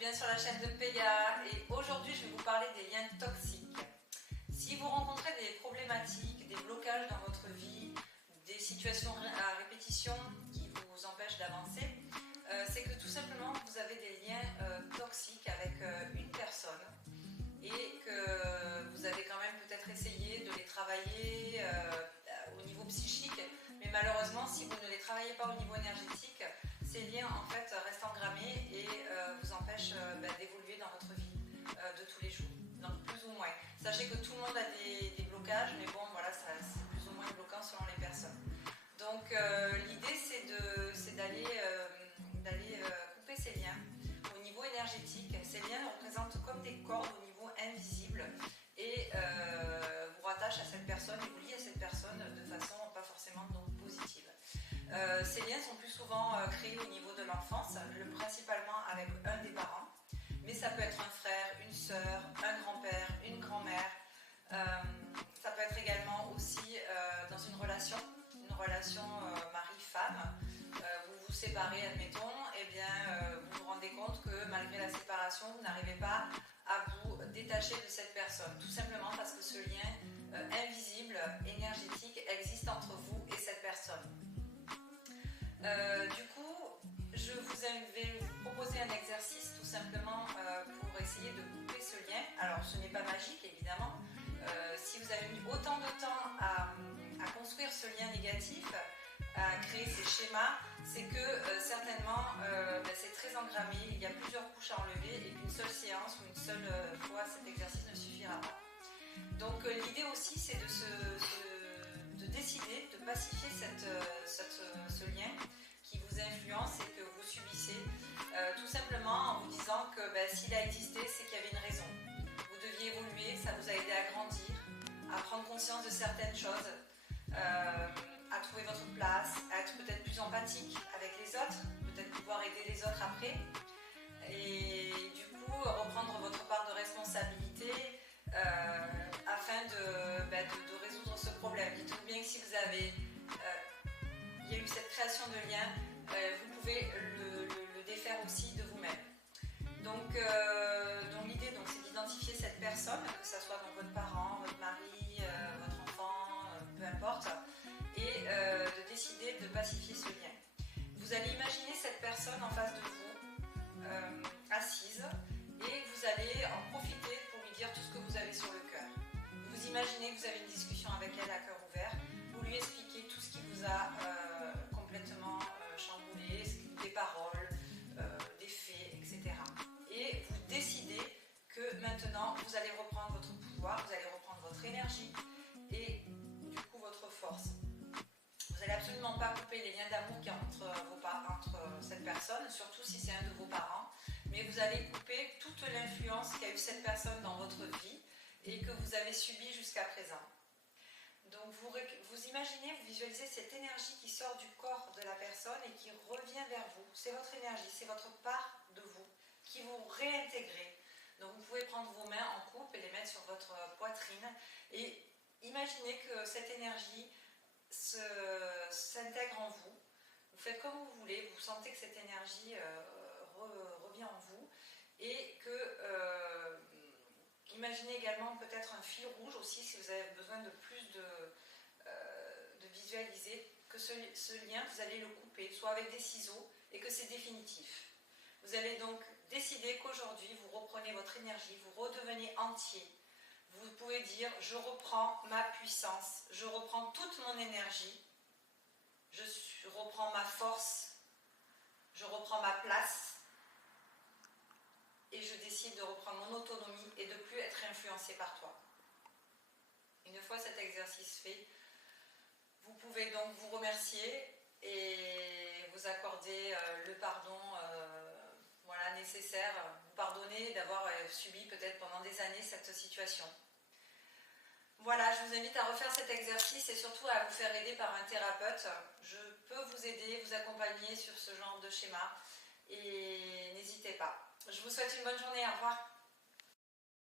bien sur la chaîne de PEA et aujourd'hui je vais vous parler des liens toxiques. Si vous rencontrez des problématiques, des blocages dans votre vie, des situations à répétition qui vous empêchent d'avancer, c'est que tout simplement vous avez des liens toxiques avec une personne et que vous avez quand même peut-être essayé de les travailler au niveau psychique, mais malheureusement si vous ne les travaillez pas au niveau énergétique, ces liens en fait restent engrammés et vous empêchent d'évoluer dans votre vie de tous les jours, donc plus ou moins. Sachez que tout le monde a des blocages, mais bon voilà, c'est plus ou moins bloquant selon les personnes. Donc l'idée c'est d'aller couper ces liens au niveau énergétique. Ces liens représentent comme des cordes au niveau invisible et vous rattachent à cette personne et vous liez à cette personne de façon pas forcément donc positive. Ces liens sont plus souvent créés au niveau de l'enfance, principalement avec un des parents, mais ça peut être un frère, une sœur, un grand-père, une grand-mère. Ça peut être également aussi dans une relation mari-femme. Vous vous séparez, admettons, et bien vous vous rendez compte que malgré la séparation, vous n'arrivez pas à vous détacher de cette personne, tout simplement parce que ce lien invisible, énergétique, existe entre vous et cette personne. Du coup, je vais vous proposer un exercice tout simplement pour essayer de couper ce lien. Alors, ce n'est pas magique, évidemment. Si vous avez mis autant de temps à construire ce lien négatif, à créer ces schémas, c'est que certainement c'est très engrammé, il y a plusieurs couches à enlever et qu'une seule séance ou une seule fois cet exercice ne suffira pas. Donc l'idée aussi c'est de décider de pacifier ce lien qui vous influence et que vous subissez, tout simplement en vous disant que s'il a existé, c'est qu'il y avait une raison. Vous deviez évoluer, ça vous a aidé à grandir, à prendre conscience de certaines choses, à trouver votre place, à être peut-être plus empathique avec les autres, peut-être pouvoir aider les autres après, et du coup reprendre votre part de responsabilité afin de résoudre ce problème. Dites-vous bien que si vous avez il y a eu cette création de lien, vous pouvez le défaire aussi de vous-même. Donc l'idée c'est d'identifier cette personne, que ce soit donc votre parent, votre mari, votre enfant, peu importe, et de décider de pacifier ce lien. Vous allez imaginer cette personne en face de vous, assise, et vous allez en profiter pour lui dire tout ce que vous avez sur le cœur. Vous imaginez que vous avez une discussion avec elle à cœur ouvert, vous lui expliquez tout ce qui vous a complètement chamboulé, des paroles, des faits, etc. Et vous décidez que maintenant vous allez reprendre votre pouvoir, vous allez reprendre votre énergie et du coup votre force. Vous n'allez absolument pas couper les liens d'amour qu'il y a entre cette personne, surtout si c'est un de vos parents, mais vous allez couper toute l'influence qu'a eu cette personne dans votre vie et que vous avez subie jusqu'à présent. Donc vous imaginez, vous visualisez cette énergie qui sort du corps de la personne et qui revient vers vous. C'est votre énergie, c'est votre part de vous qui vous réintégrez. Donc vous pouvez prendre vos mains en coupe et les mettre sur votre poitrine et imaginez que cette énergie s'intègre en vous. Vous faites comme vous voulez, vous sentez que cette énergie revient en vous et que imaginez également peut-être un fil rouge aussi si vous avez besoin de plus de visualiser que ce lien vous allez le couper soit avec des ciseaux et que c'est définitif. Vous allez donc décider qu'aujourd'hui vous reprenez votre énergie, vous redevenez entier. Vous pouvez dire je reprends ma puissance, je reprends toute mon énergie, je reprends ma force, je reprends ma place et je décide de reprendre mon autonomie et de ne plus être influencé par toi. Une fois cet exercice fait, vous pouvez donc vous remercier et vous accorder le pardon nécessaire, vous pardonner d'avoir subi peut-être pendant des années cette situation. Voilà, je vous invite à refaire cet exercice et surtout à vous faire aider par un thérapeute. Je peux vous aider, vous accompagner sur ce genre de schéma et n'hésitez pas. Je vous souhaite une bonne journée, au revoir.